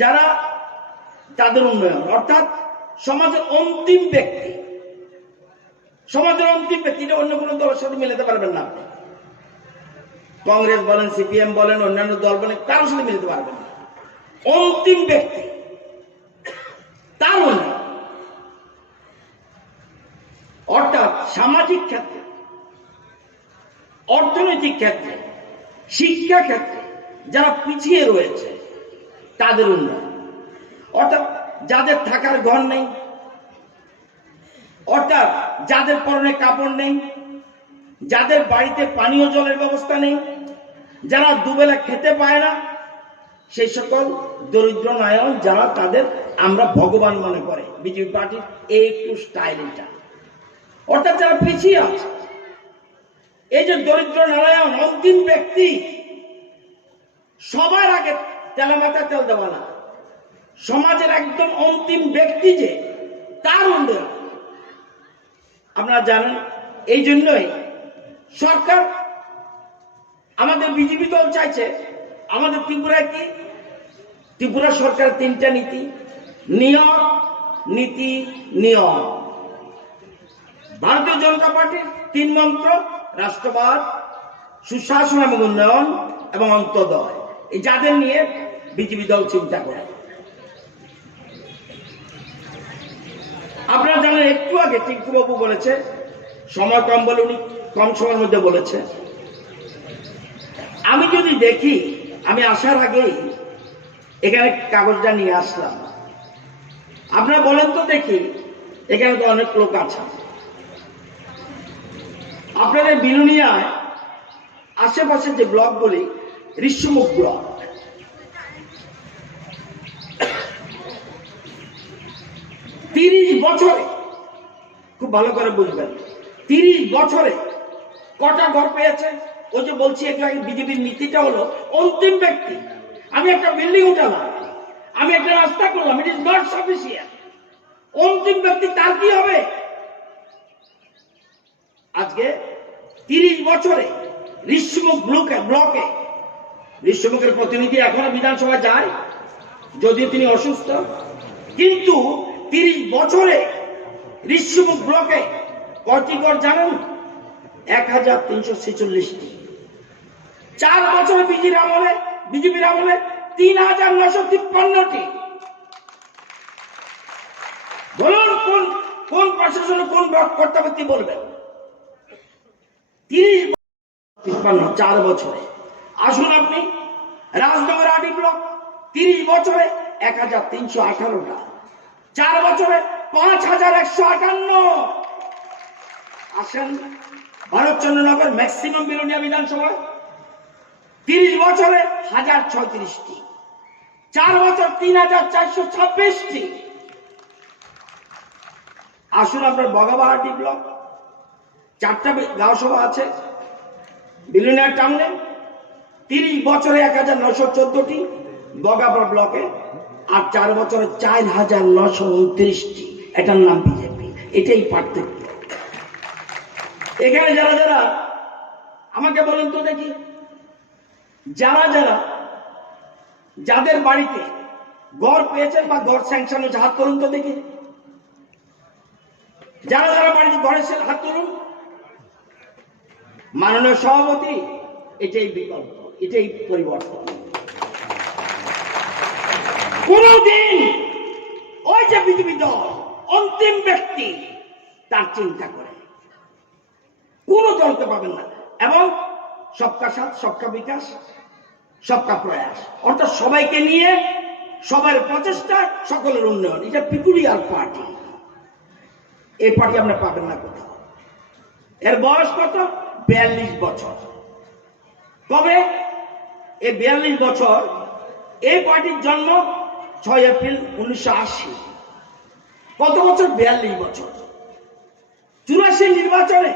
যারা তাদের উন্নয়ন অর্থাৎ সমাজের অন্তিম ব্যক্তি, সমাজের অন্তিম ব্যক্তি, এটা অন্য কোনো দলের সাথে মিলাতে পারবেন না আপনি। কংগ্রেস বলেন, সিপিএম বলেন, অন্যান্য দল বলেন, কারোর সাথে মিলাতে পারবেন না। অন্তিম ব্যক্তি তার উন্নয়ন অর্থাৎ সামাজিক ক্ষেত্রে, অর্থনৈতিক ক্ষেত্রে, শিক্ষা ক্ষেত্রে যারা পিছিয়ে রয়েছে তাদের উন্নয়ন, অর্থাৎ যাদের থাকার ঘর নেই, অর্থাৎ যাদের পরনে কাপড় নেই, যাদের বাড়িতে পানীয় জলের ব্যবস্থা নেই, যারা দুবেলা খেতে পায় না, সেই সকল দরিদ্র নারায়ণ যারা, তাদের আমরা ভগবান মনে করে বিজেপি পার্টির এই একটু স্টাইল এটা। অর্থাৎ যারা পিছিয়ে আছে, এই যে দরিদ্র নারায়ণ অন্তিম ব্যক্তি, সবার আগে তেলা মাথা তেল দেওয়া না, সমাজের একদম অন্তিম ব্যক্তি যে, তার উন্নয়ন আপনারা জানেন। এই জন্যই সরকার, আমাদের বিজেপি দল চাইছে, আমাদের ত্রিপুরায় কি, ত্রিপুরা সরকারের তিনটা নীতি, নিয়ম, নীতি, নিয়ম। ভারতীয় জনতা পার্টির তিন মন্ত্র, রাষ্ট্রবাদ, সুশাসন এবং উন্নয়ন এবং অন্তোদয়, এই যাদের নিয়ে বিজেপি দল চিন্তা করে। আপনারা জানেন, একটু আগে টিঙ্কুবাবু বলেছে, সময় কম বলে উনি কম সময়ের মধ্যে বলেছে। আমি যদি দেখি, আমি আসার আগেই এখানে কাগজটা নিয়ে আসলাম। আপনারা বলেন তো দেখি, এখানে তো অনেক লোক আছে। আপনাদের বিলুনিয়ায় আশেপাশে যে ব্লকগুলি, ঋষ্যমুখ ব্লক, বছরে, খুব ভালো করে বুঝবেন, 30 বছরে কটা ঘর পেয়েছে? ওই যে বলছি একটু আগে, বিজেপির নীতিটা হলো অন্তিম ব্যক্তি। আমি একটা বিল্ডিং উঠালাম, আমি একটা রাস্তা করলাম, ইট ইজ নট সাফিসিয়েন্ট। অন্তিম ব্যক্তি তার কি হবে? আজকে 30 বছরে ঋষ্যমুখ ব্লকে, ঋষ্যমুখের প্রতিনিধি এখনো বিধানসভায় যায়, যদিও তিনি অসুস্থ, কিন্তু 30 বছরে ঋষ্যমুখ ব্লকে কয়টি ঘর জানেন? 1346টি। 4 বছরে বিজেপির আমলে 3953টি। বলুন কোন প্রশাসন, কোন ব্লক কর্তাব্যক্তি বলবেন? 30 4 বছরে। আসুন আপনি রাজনগর আডি ব্লক, 30 বছরে 1318টা, 4 বছরে 5158। আসেন ভারতচন্দ্রনগর ম্যাক্সিমাম বিলোনিয়া বিধানসভায়, 30 বছরে 1036টি, 4 বছর 3426টি। আসুন আপনার বগাবাহাটি ব্লক, 4টা গাঁও সভা আছে বিলোনিয়া টাউনে, 30 বছরে 1914টি বগাবা ব্লকে, আর 4 বছরে 4929টি। এটার নাম বিজেপি। এটাই পার্থক্য। এখানে যারা যারা আমাকে বলেন তো দেখি, যারা যারা যাদের বাড়িতে ঘর পেয়েছেন বা ঘর স্যাংশন হচ্ছে হাত তুলুন তো দেখি। যারা যারা বাড়িতে ঘরের হাত তুলুন। মাননীয় সভাপতি, এটাই বিকল্প, এটাই পরিবর্তন। কোনদিন ওই যে বিজেপি দল অন্তিম ব্যক্তি তার চিন্তা করে কোন দলকে পাবেন না। এবং সবকা সাথ, সবকা বিকাশ, সবকা প্রয়াস, অর্থাৎ সবাইকে নিয়ে সবার প্রচেষ্টা, সকলের উন্নয়ন। এটা পিকুলিয়ার পার্টি। এই পার্টি আমরা পাবেন না কোথাও। এর বয়স কত? 42 বছর। কবে? এই 42 বছর। এই পার্টির জন্ম 6 এপ্রিল 1980। কত বছর? 42 বছর। 84 নির্বাচনে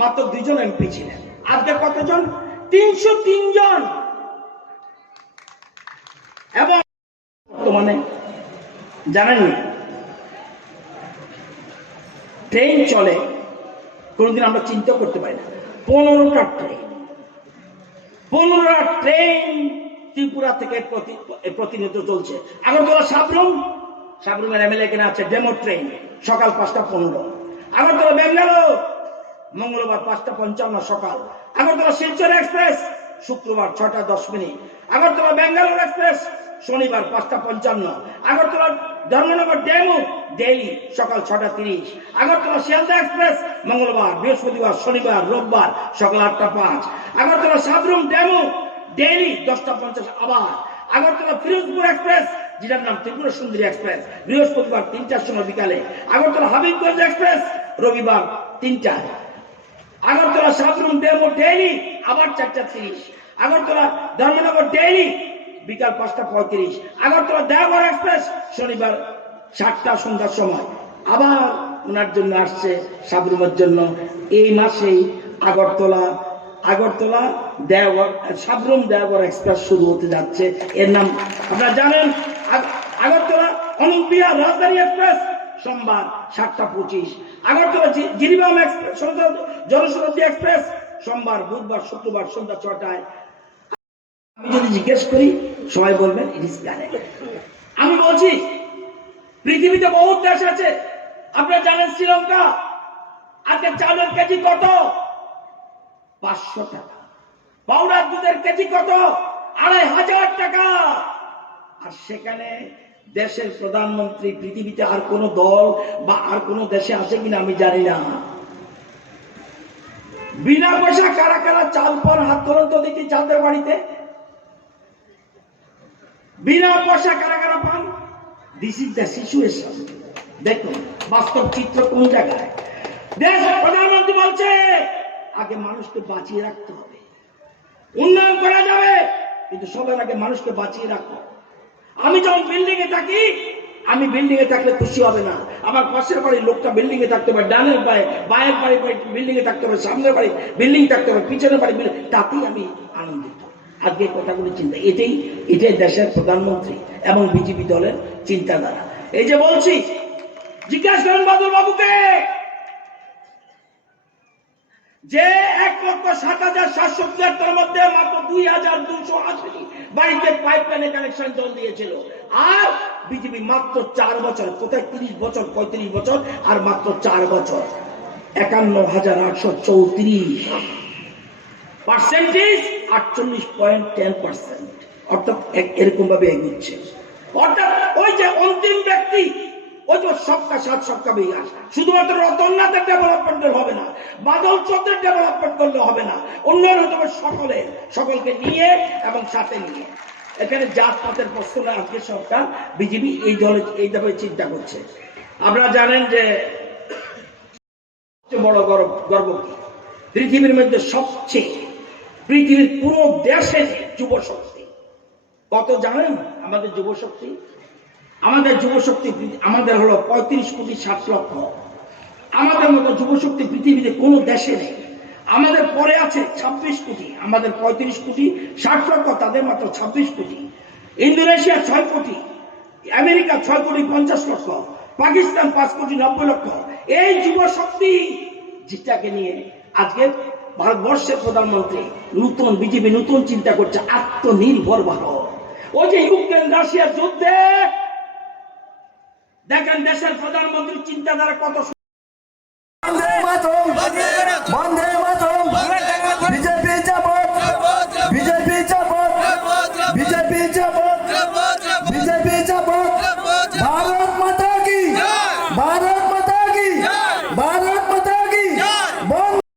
মাত্র 2 জন এমপি ছিলেন। আজকে কতজন? 303 জন। এবং বর্তমানে জানেন ট্রেন চলে, কোনদিন আমরা চিন্তা করতে পারি না। 15টা ট্রেন ত্রিপুরা থেকে প্রতিনিয়ত চলছে। আগরতলা সাবরুমের এমএলএ এখানে আছে, ডেমো ট্রেন সকাল 5:15। আগরতলা বেঙ্গালোর মঙ্গলবার 5:55 সকাল। আগরতলা শিলচর এক্সপ্রেস শুক্রবার 6:10। আগরতলা বেঙ্গালোর এক্সপ্রেস শনিবার 5:55। আগরতলা ধর্মনগর ডেমো ডেইলি সকাল 6:30। আগরতলা শিয়ালদা এক্সপ্রেস মঙ্গলবার, বৃহস্পতিবার, শনিবার, রোববার সকাল 8:05। আগরতলা সাবরুম ডেমো ডেইলি 10:50 আবার। আগরতলা ফিরোজপুর এক্সপ্রেস, যেটার নাম ত্রিপুরা সুন্দরী এক্সপ্রেস, বৃহস্পতিবার 3টার সময় বিকালে। আগরতলা হাবিবগঞ্জ এক্সপ্রেস রবিবার 3টায়। আগরতলা সাবরুম ডেমো ডেইলি আবার 4:30। আগরতলা ধর্মনগর ডেইলি বিকাল 5:35। আগরতলা দেওঘর এক্সপ্রেস শনিবার 7টা সন্ধ্যার সময়। আবার ওনার জন্য আসছে সাবরুমের জন্য এই মাসেই আগরতলা দেওঘর সাবরুম দেওঘর এক্সপ্রেস শুরু হতে যাচ্ছে। এর নাম আপনারা জানেন। আগরতলা অলিম্পিয়া রাজধানী এক্সপ্রেস সোমবার 7:25। আগরতলা জিরিবাম এক্সপ্রেস জনশতাব্দী এক্সপ্রেস সোমবার, বুধবার, শুক্রবার সন্ধ্যা 6টায়। আমি যদি জিজ্ঞেস করি সবাই বলবেন ইট ইজ কারেক্ট। আমি বলছি পৃথিবীতে বহু দেশ আছে। আপনারা জানেন শ্রীলঙ্কা আজকে চালের কেজি কত? 500 টাকা। পাউডার দুধের কেজি কত? 2500 টাকা। আর সেখানে দেশের প্রধানমন্ত্রী, পৃথিবীতে আর কোন দল বা আর কোন দেশে আছে কিনা আমি জানি না, বিনা পয়সা কারা কারা চাল পান হাত ধরুন তো দেখি। যাদের বাড়িতে বিনা পয়সা কারা কারা পান? This is the situation. দেখুন বাস্তব চিত্র কোন জায়গায়। দেশ প্রধানমন্ত্রী বলছে আগে মানুষকে বাঁচিয়ে রাখতে হবে, উন্নয়ন করা যাবে, কিন্তু সবার আগে মানুষকে বাঁচিয়ে রাখতে হবে। আমি যখন বিল্ডিং এ থাকি, আমি বিল্ডিং এ থাকলে খুশি হবে না। আমার পাশের বাড়ির লোকটা বিল্ডিং এ থাকতে পারে, ডানের বাড়ি বায়ের বাড়ি বিল্ডিং এ থাকতে পারে, সামনের বাড়ি বিল্ডিং থাকতে পারে, পিছনের বাড়ি তাতেই আমি আনন্দিত। আজকে কথাগুলো চিন্তা, এটাই দেশের প্রধানমন্ত্রী এবং বিজেপি দলের চিন্তাধারা। এই যে বলছি, জিজ্ঞাসা করেন বাদল বাবুকে যে 1,07,773 মধ্যে মাত্র 2,280 বাড়িতে পাইপলাইনে কানেকশন জল দিয়েছিল। আর বিজেপি মাত্র 4 বছর, কোথায় 30 বছর 35 বছর, আর মাত্র 4 বছর 51,834। পার্সেন্টেজ 48.10%। অর্থাৎ এরকম ভাবে এগোচ্ছে। অর্থাৎ ওই যে অন্তিম ব্যক্তি, ওই যে সবকা সাথ সবকা বিকাশ, শুধুমাত্র রতননাথের ডেভেলপমেন্ট হবে না, বাদল চন্দ্রের ডেভেলপমেন্ট করলে হবে না, উন্নয়ন হতে হবে সকলকে নিয়ে এবং সাথে নিয়ে। এখানে জাত পাতের প্রশ্ন না। আজকে সরকার বিজেপি এই দলে এইভাবে চিন্তা করছে। আপনারা জানেন যে বড় গর্ব কি? পৃথিবীর মধ্যে সবচেয়ে, পৃথিবীর পুরো দেশে যুব শক্তি কত জানেন? আমাদের যুব শক্তি, আমাদের হলো 35,60,00,000। আমাদের মতো যুবশক্তি পৃথিবীতে কোনো দেশে নেই। আমাদের পরে আছে 26 কোটি, আমাদের 35,60,00,000, তাদের মাত্র 26 কোটি। ইন্দোনেশিয়া 6 কোটি, আমেরিকা 6,50,00,000, পাকিস্তান 5,90,00,000। এই যুবশক্তি যেটাকে নিয়ে আজকে ভারতবর্ষের প্রধানমন্ত্রী নতুন বিজেপি নতুন চিন্তা করছে, আত্মনির্ভর ভারত। ওই যে ইউক্রেন রাশিয়ার যুদ্ধে দেখেন দেশের প্রধানমন্ত্রীর চিন্তাধারা কত। বন্দে মাতরম, বন্দে মাতরম।